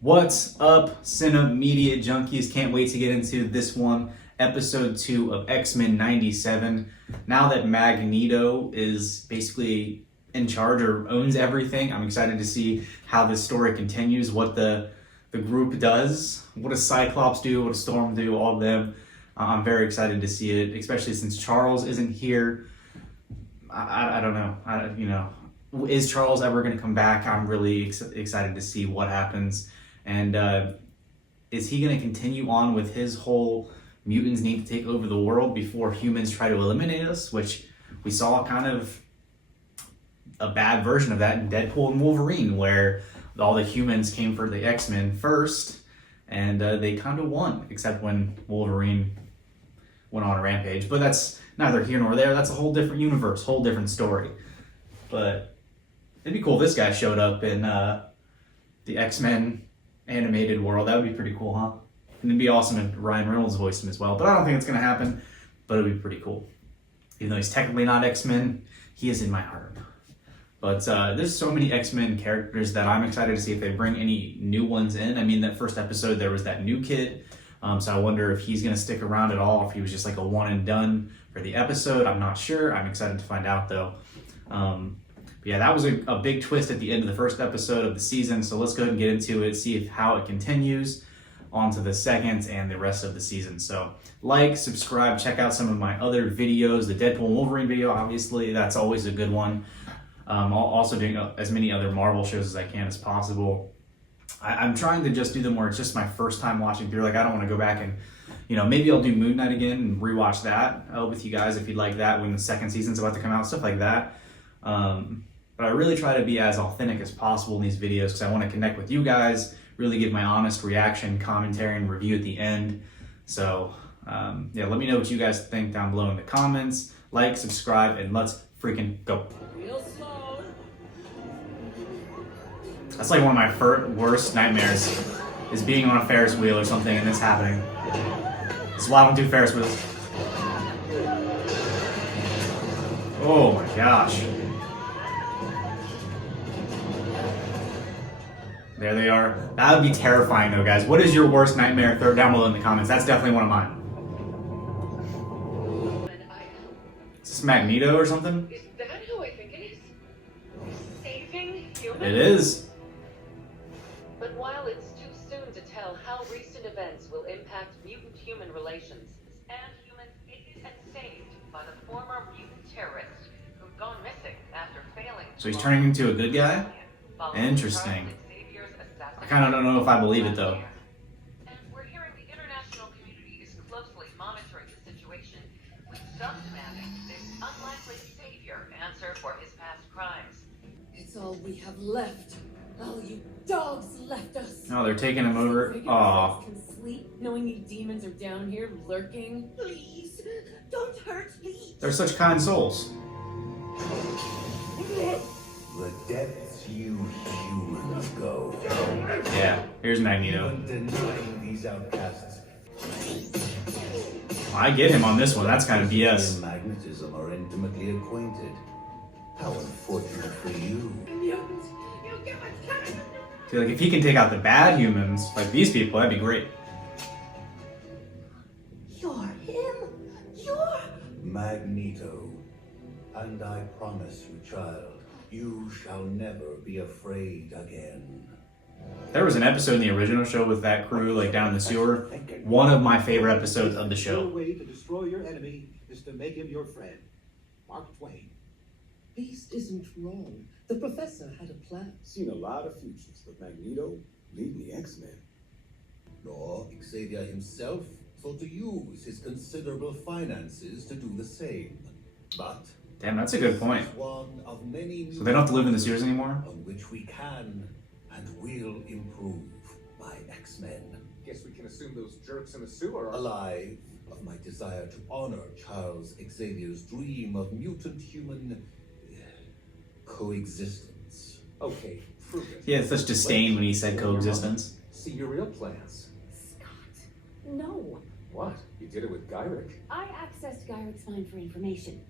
What's up, Cinema Media Junkies? Can't wait to get into this one, episode 2 of X-Men 97. Now that Magneto is basically in charge or owns everything, I'm excited to see how this story continues, what the group does, what does Cyclops do, what does Storm do, all of them. I'm very excited to see it, especially since Charles isn't here. I don't know. Is Charles ever going to come back? I'm really excited to see what happens. And is he going to continue on with his whole mutants need to take over the world before humans try to eliminate us, which we saw kind of a bad version of that in Deadpool and Wolverine, where all the humans came for the X-Men first, and they kind of won, except when Wolverine went on a rampage. But that's neither here nor there. That's a whole different universe, whole different story. But it'd be cool if this guy showed up in the X-Men animated world. That would be pretty cool, huh? And it'd be awesome if Ryan Reynolds voiced him as well. But I don't think it's going to happen. But it'd be pretty cool. Even though he's technically not X-Men, he is in my heart. But there's so many X-Men characters that I'm excited to see if they bring any new ones in. I mean, that first episode, there was that new kid. So I wonder if he's going to stick around at all, if he was just like a one and done for the episode. I'm not sure. I'm excited to find out, though. But yeah, that was a big twist at the end of the first episode of the season. So let's go ahead and get into it, see how it continues onto the second and the rest of the season. So like, subscribe, check out some of my other videos. The Deadpool and Wolverine video, obviously, that's always a good one. I'm also doing as many other Marvel shows as I can as possible. I'm trying to just do them where it's just my first time watching through. Like, I don't want to go back and, maybe I'll do Moon Knight again and rewatch that with you guys if you'd like that when the second season's about to come out, stuff like that. But I really try to be as authentic as possible in these videos because I want to connect with you guys, really give my honest reaction, commentary, and review at the end. So, yeah, let me know what you guys think down below in the comments. Like, subscribe, and let's freaking go. Real slow. That's like one of my worst nightmares, is being on a Ferris wheel or something and this happening. That's why I don't do Ferris wheels. Oh my gosh. There they are. That would be terrifying though, guys. What is your worst nightmare? Throw it down below in the comments. That's definitely one of mine. Is this Magneto or something? Is that who I think it is? Saving humans? It is. But while it's too soon to tell how recent events will impact mutant-human relations, and humans aided and saved by the former mutant terrorist who'd gone missing after failing. So he's turning into a good guy? Interesting. I kind of don't know if I believe it though. And we're hearing the international community is closely monitoring the situation, with some demanding this unlikely savior answer for his past crimes. It's all we have left. All you dogs left us. Oh, they're taking him over. Aw. Can sleep knowing you demons are down here lurking. Please, don't hurt me. They're such kind souls. The depths you humans go. Yeah, here's Magneto. Denying these outcasts. I get him on this one. That's kind of BS. Magnetism are intimately acquainted. How unfortunate for you. Mutants, you give us time. See, like if he can take out the bad humans, like these people, that'd be great. You're him. You're Magneto. And I promise you, child, you shall never be afraid again. There was an episode in the original show with that crew, like down in the sewer. One of my favorite episodes of the The show. way to destroy your enemy is to make him your friend. Mark Twain. Beast isn't wrong. The professor had a plan. Seen a lot of futures, but Magneto leading the X-Men. Nor Xavier himself sought to use his considerable finances to do the same. But Damn, that's a good point. one of many So they don't have to live in the sewers anymore? on which we can and will improve by X-Men. Guess we can assume those jerks in the sewer are Alive of my desire to honor Charles Xavier's dream of mutant-human coexistence. okay. Prove it. He had such disdain when he said coexistence. See your real plans. Scott, no. What? You did it with Gyrick. I accessed Gyric's mind for information.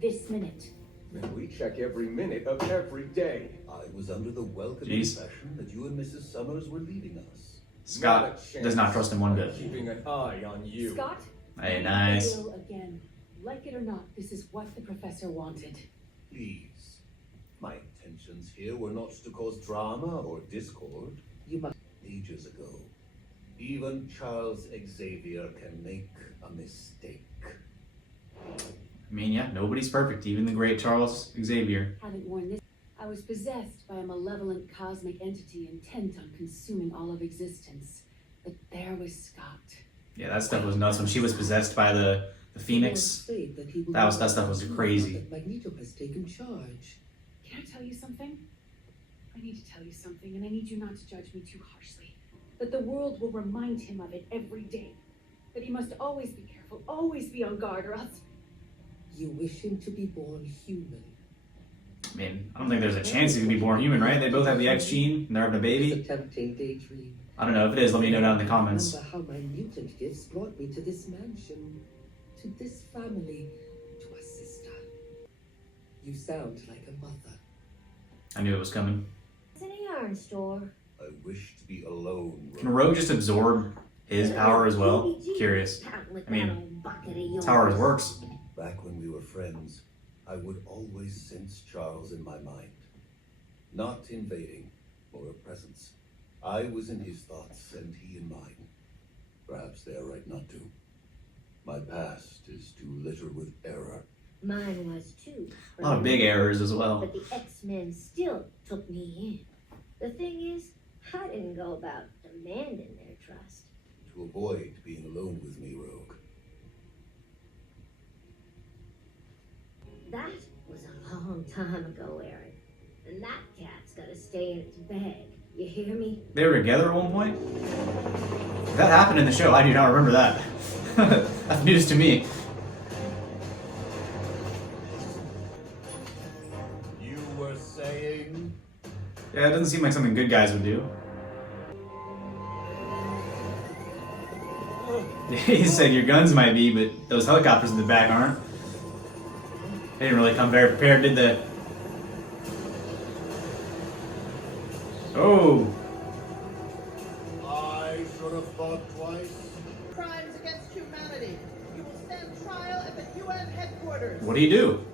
This minute. Man, we check every minute of every day. I was under the welcome Jeez. impression that you and Mrs. Summers were leaving us. Scott does not trust him one bit. Keeping an eye on you. Scott? Hey, nice. Will again. Like it or not, this is what the professor wanted. Please. My intentions here were not to cause drama or discord. You must. Ages ago, even Charles Xavier can make a mistake. I mean, yeah, nobody's perfect, even the great Charles Xavier. Haven't worn this. I was possessed by a malevolent cosmic entity intent on consuming all of existence. But there was Scott. Yeah, that stuff was nuts when she was possessed by the Phoenix. That stuff was crazy. Magneto has taken charge. Can I tell you something? I need to tell you something, and I need you not to judge me too harshly. That the world will remind him of it every day. That he must always be careful, always be on guard, or else. You wish him to be born human. I mean, I don't think there's a chance he could be born human, right? They both have the X gene, and they're having a baby. It's a tempting daydream. I don't know. If it is, let me know down in the comments. Remember how my mutant gifts brought me to this mansion, to this family, to a sister. You sound like a mother. I knew it was coming. It's in a yarn store. I wish to be alone. Can Rogue just absorb his power as well? Curious. I mean, that's how ours works. Back when we were friends, I would always sense Charles in my mind. Not invading, or a presence. I was in his thoughts and he in mine. Perhaps they are right not to. My past is too littered with error. Mine was too. A lot of big errors as well. But the X-Men still took me in. The thing is, I didn't go about demanding their trust. To avoid being alone with me, Rogue. That was a long time ago, Aaron. And that cat's gotta stay in its bag. You hear me? They were together at one point? That happened in the show. I do not remember that. That's news to me. You were saying? Yeah, it doesn't seem like something good guys would do. He said your guns might be, but those helicopters in the back aren't. They didn't really come very prepared, did they? Oh! I should have thought twice. Crimes against humanity. You will stand trial at the UN headquarters. What do you do?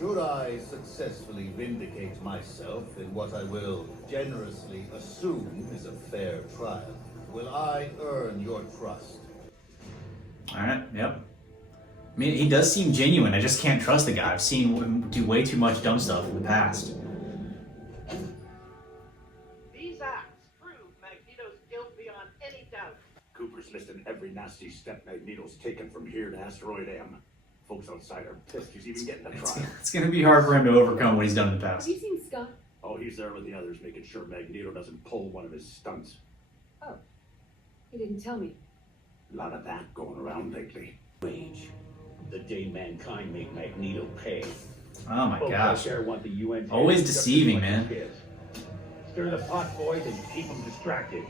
Should I successfully vindicate myself in what I will generously assume is a fair trial, will I earn your trust? Alright, yep. I mean, he does seem genuine. I just can't trust the guy. I've seen him do way too much dumb stuff in the past. These acts prove Magneto's guilt beyond any doubt. Cooper's listed every nasty step Magneto's taken from here to Asteroid M. Folks outside are pissed he's even getting a trial. It's gonna be hard for him to overcome what he's done in the Have past. you seen Scott? Oh, he's there with the others, making sure Magneto doesn't pull one of his stunts. Oh. He didn't tell me. A lot of that going around lately. Wage. The day mankind made Magneto pay. Oh my Folks gosh. out there want the UN to Always just deceiving, as much man. as his. Stir the pot, boys, and keep them distracted.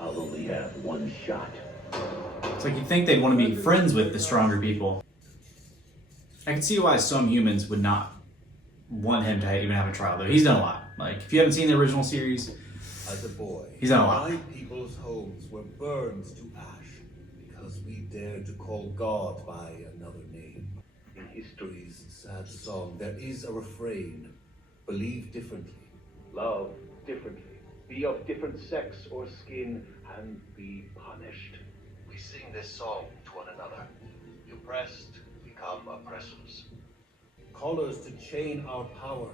I'll only have one shot. It's like you'd think they'd want to be friends with the stronger people. I can see why some humans would not want him to even have a trial, though. He's done a lot. Like, if you haven't seen the original series, As a boy, he's done a lot. my people's homes were burned to ash because we dared to call God by another name. In history's sad song, there is a refrain: believe differently, love differently, be of different sex or skin, and be punished. We sing this song to one another. The oppressed become oppressors. Call us to chain our power.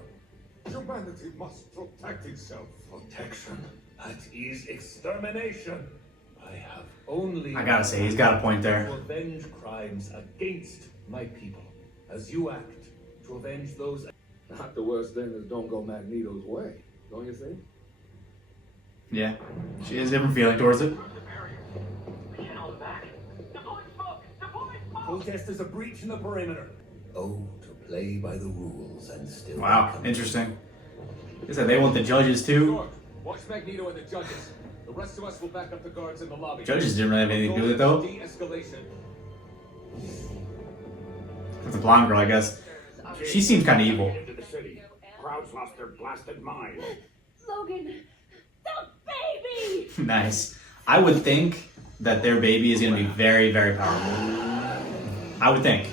Humanity must protect itself. Protection. That is extermination. I have only... I gotta say, he's got a point there. To avenge crimes against my people. As you act, to avenge those... Not the worst thing is don't go Magneto's way, don't you think? Yeah, she has a different feeling towards it. Protest is a breach in the perimeter. Oh, to play by the rules and still... Wow, interesting. They said they want the judges too. George, watch Magneto and the judges. The rest of us will back up the guards in the lobby. Judges didn't really have anything to do with it though. De-escalation. The blonde girl, I guess. She seems kind of evil. Into the city. Crowds lost their blasted minds. Logan, the baby! Nice. I would think that their baby is going to be very, very powerful. I would think.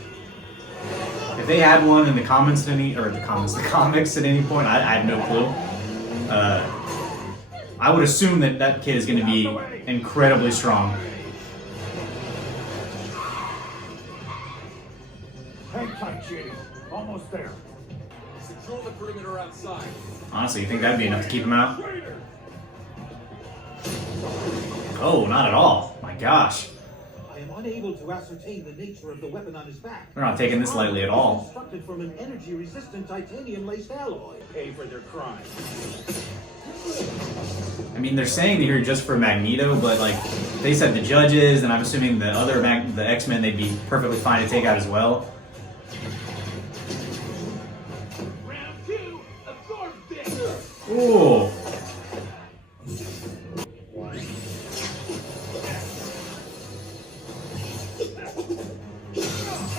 If they had one in the comments at the comics at any point, I have no clue. I would assume that that kid is going to be incredibly strong. Hang tight, Shady. Almost there. Secure the perimeter outside. Honestly, you think that'd be enough to keep him out? Oh, not at all. My gosh. I am unable to ascertain the nature of the weapon on his back. We're not taking this lightly at all. Constructed from an energy-resistant titanium-laced alloy. Pay for their crimes. I mean, they're saying they're here just for Magneto, but like they said the judges, and I'm assuming the other the X-Men, they'd be perfectly fine to take out as well. Round two, absorb this. Ooh.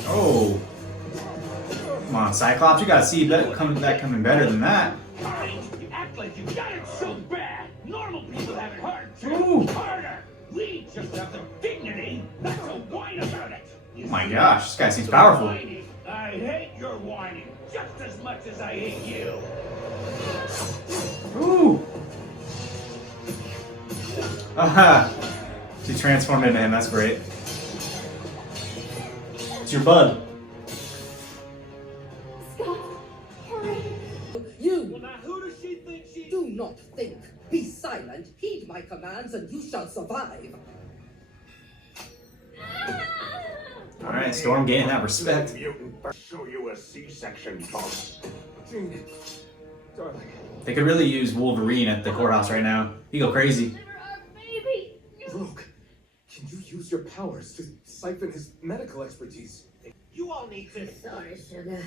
Oh. Come on, Cyclops, you gotta see that coming better than that. You act like you got it so bad. Normal people have it hard too. Ooh. Harder. We just have the dignity not to whine about it. Oh my gosh, this guy seems powerful. I hate your whining just as much as I hate you. Ooh. Aha. She transformed into him, that's great. It's your bud. Scott, hurry! You Now who does she think she do not think. Be silent. Heed my commands, and you shall survive. Alright, Storm gaining that respect. Mutant, show you a C-section, folks. Darling. They could really use Wolverine at the courthouse right now. He go crazy. Deliver our baby! Brooke, can you use your powers to siphon his medical expertise? You all need to. Sorry, sugar.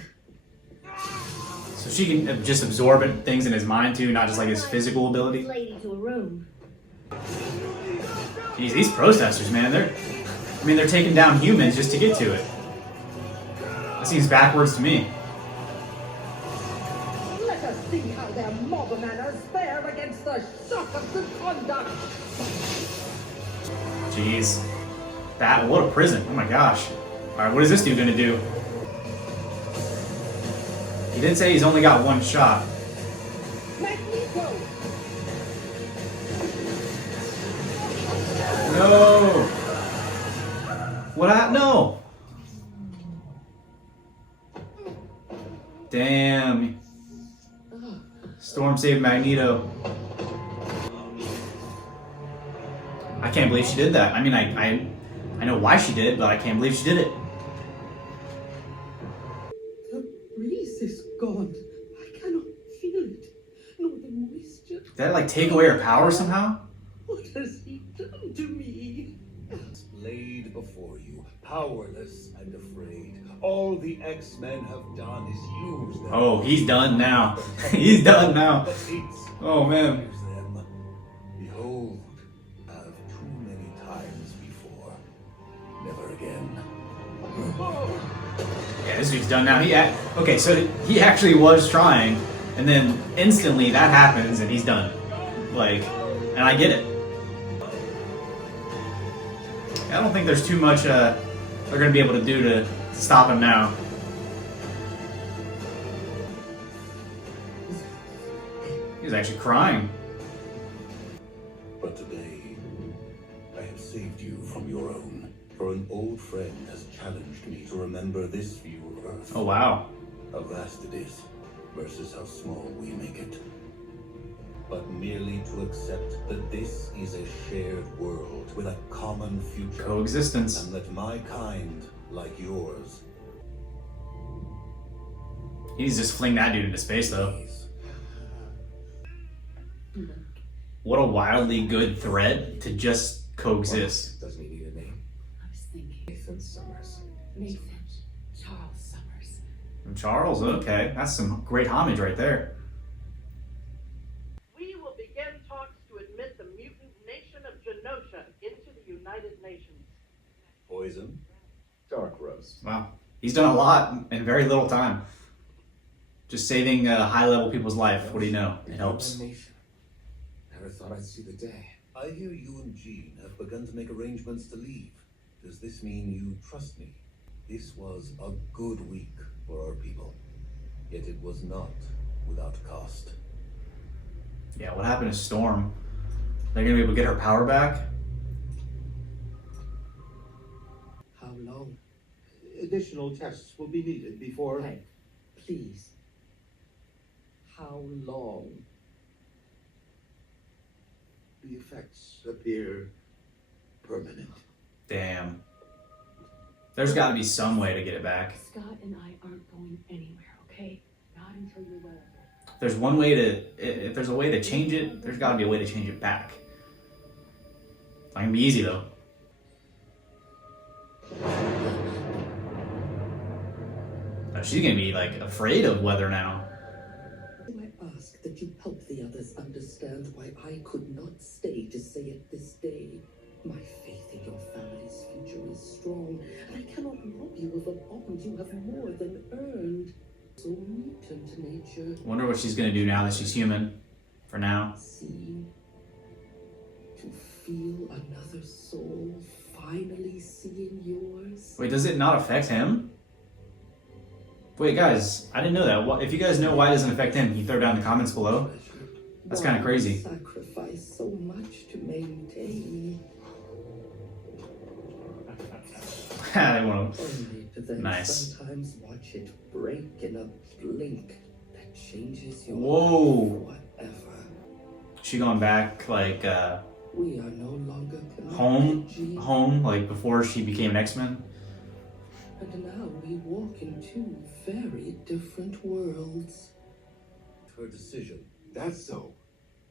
So she can just absorb things in his mind too, not just like his physical ability. Lady to a room. Jeez, these protesters, man, they're taking down humans just to get to it. That seems backwards to me. Let us see how their mob manners fare against the shock of good conduct. Jeez. What a prison. Oh my gosh. Alright, what is this dude gonna do? He did say he's only got one shot. Magneto! No! What no! Damn. Storm saved Magneto. I can't believe she did that. I mean, I know why she did, but I can't believe she did it. The breeze is gone. I cannot feel it, nor the moisture. Did that like take away her power somehow? What has he done to me? Laid before you, powerless and afraid. All the X-Men have done is use them. Oh, he's done now. He's done now. But it's Oh man. use them. Behold, have too many times before. Never again. Yeah, this dude's done now. Okay, so he actually was trying, and then instantly that happens, and he's done. Like, and I get it. I don't think there's too much they're gonna be able to do to stop him now. He's actually crying. But today, I have saved you from your own. For an old friend has challenged me to remember this view of Earth. Oh wow. How vast it is, versus how small we make it. But merely to accept that this is a shared world with a common future. Coexistence. And that my kind, like yours, He's just fling that dude into space though. What a wildly good thread to just coexist. Doesn't he need a name? I was thinking. Nathan Summers. Nathan. Charles Summers. Charles, okay. That's some great homage right there. We will begin talks to admit the mutant nation of Genosha into the United Nations. poison. Dark Rose. Wow. He's done a lot in very little time. Just saving high-level people's life. What do you know? It helps. Never thought I'd see the day. I hear you and Jean have begun to make arrangements to leave. Does this mean you trust me? This was a good week for our people. Yet it was not without cost. Yeah, what happened to Storm? They're gonna be able to get her power back? How long? Additional tests will be needed before... Hank, please. How long? The effects appear permanent. Damn. There's gotta be some way to get it back. Scott and I aren't going anywhere, okay? Not until you're well. There's one way to, if there's a way to change it, there's gotta be a way to change it back. It's not gonna be easy though. Oh, she's gonna be like afraid of weather now. I ask that you help the others understand why I could not stay to say it this day. My faith in your family's future is strong, and I cannot rob you of a bond you have more than earned. So mutant nature. Wonder what she's gonna do now that she's human. For now. See, to feel another soul finally seeing yours. Wait, does it not affect him? Wait, guys, I didn't know that. If you guys know why it doesn't affect him, can you throw down in the comments below? That's kind of crazy. Sacrifice so much to maintain. They want Only to then Nice. sometimes watch it break in a blink that changes your Whoa. life forever. She gone back like We are no longer connected, Jean. home, like before she became an X-Men. And now we walk in two very different worlds. Her decision. That's so.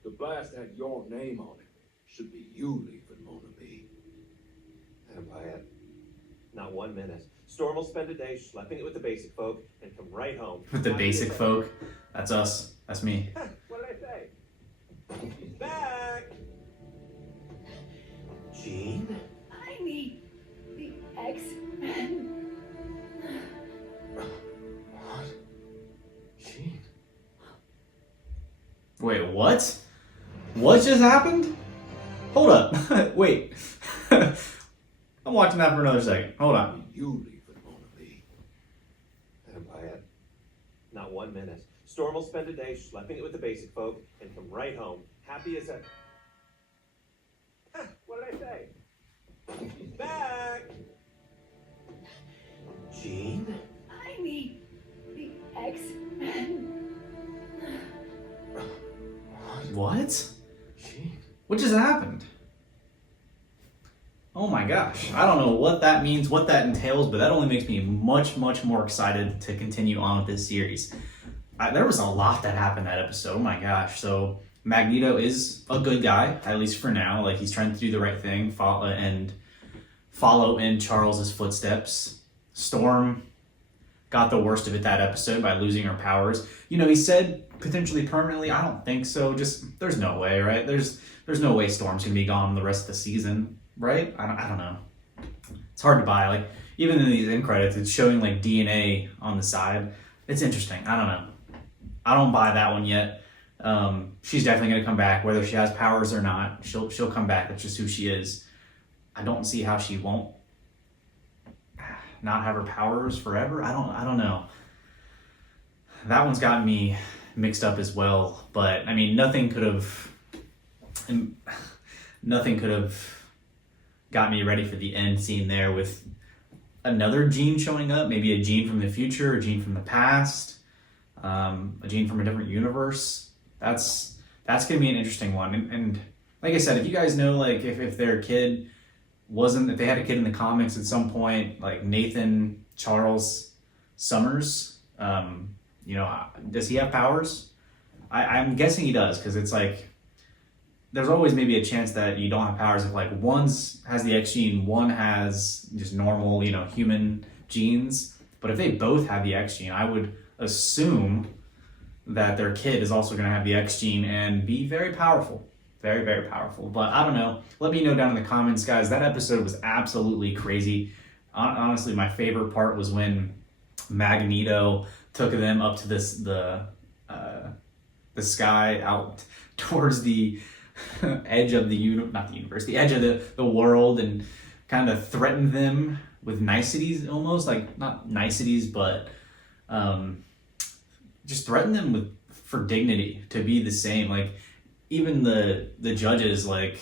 The blast had your name on it. Should be you leaving, Mona B. Empire. Not 1 minute. Storm will spend a day schlepping it with the basic folk and come right home. With the basic folk. That's us. That's me. What did I say? She's back! Jean? I need the X-Men. Jean. Wait, what? What just happened? Hold up. Wait. I'm watching that for another second. Hold on. You leaving, Mona B. Empire. Not 1 minute. Storm will spend a day schlepping it with the basic folk and come right home, happy as a... What did I say? She's back! Jean? I need the X-Men. What? Jean. What just happened? Oh my gosh. I don't know what that means, what that entails, but that only makes me much, much more excited to continue on with this series. There was a lot that happened that episode. Oh my gosh. So Magneto is a good guy, at least for now. Like, he's trying to do the right thing and follow in Charles's footsteps. Storm got the worst of it that episode by losing her powers. You know, he said potentially permanently. I don't think so. Just, there's no way, right? There's no way Storm's gonna be gone the rest of the season, right? I don't know. It's hard to buy. Like, even in these end credits, it's showing like DNA on the side. It's interesting. I don't know. I don't buy that one yet. She's definitely gonna come back, whether she has powers or not. She'll come back. That's just who she is. I don't see how she won't not have her powers forever. I don't know. That one's got me mixed up as well. But I mean, nothing could have got me ready for the end scene there with another Jean showing up. Maybe a Jean from the future, a Jean from the past, a Jean from a different universe. That's gonna be an interesting one. And like I said, if you guys know, like if their kid if they had a kid in the comics at some point, like Nathan Charles Summers, you know, does he have powers? I'm guessing he does, because it's like there's always maybe a chance that you don't have powers if like one has the X gene, one has just normal, you know, human genes. But if they both have the X gene, I would assume that their kid is also going to have the X gene and be very powerful. Very, very powerful. But I don't know. Let me know down in the comments, guys. That episode was absolutely crazy. honestly, my favorite part was when Magneto took them up to the sky out towards the edge of the edge of the world, and kind of threatened them with niceties, almost like not niceties, but just threatened them for dignity, to be the same. Like even the judges, like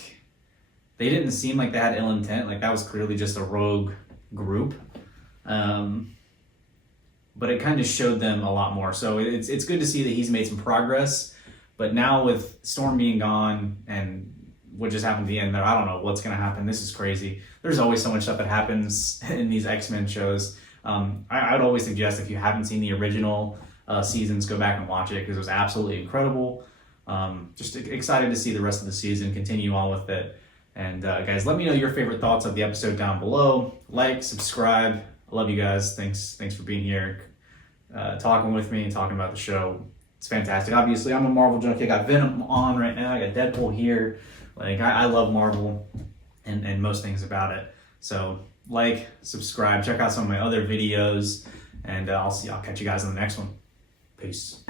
they didn't seem like they had ill intent. Like that was clearly just a rogue group. But it kind of showed them a lot more. So it's good to see that he's made some progress. But now with Storm being gone and what just happened at the end there, I don't know what's going to happen. This is crazy. There's always so much stuff that happens in these X-Men shows. I would always suggest, if you haven't seen the original seasons, go back and watch it, because it was absolutely incredible. Just excited to see the rest of the season, continue on with it. And guys, let me know your favorite thoughts of the episode down below. Like, subscribe. I love you guys. Thanks for being here, talking with me and talking about the show. It's fantastic. Obviously, I'm a Marvel junkie. I got Venom on right now. I got Deadpool here. Like, I love Marvel and most things about it. So like, subscribe, check out some of my other videos, and I'll catch you guys on the next one. Peace.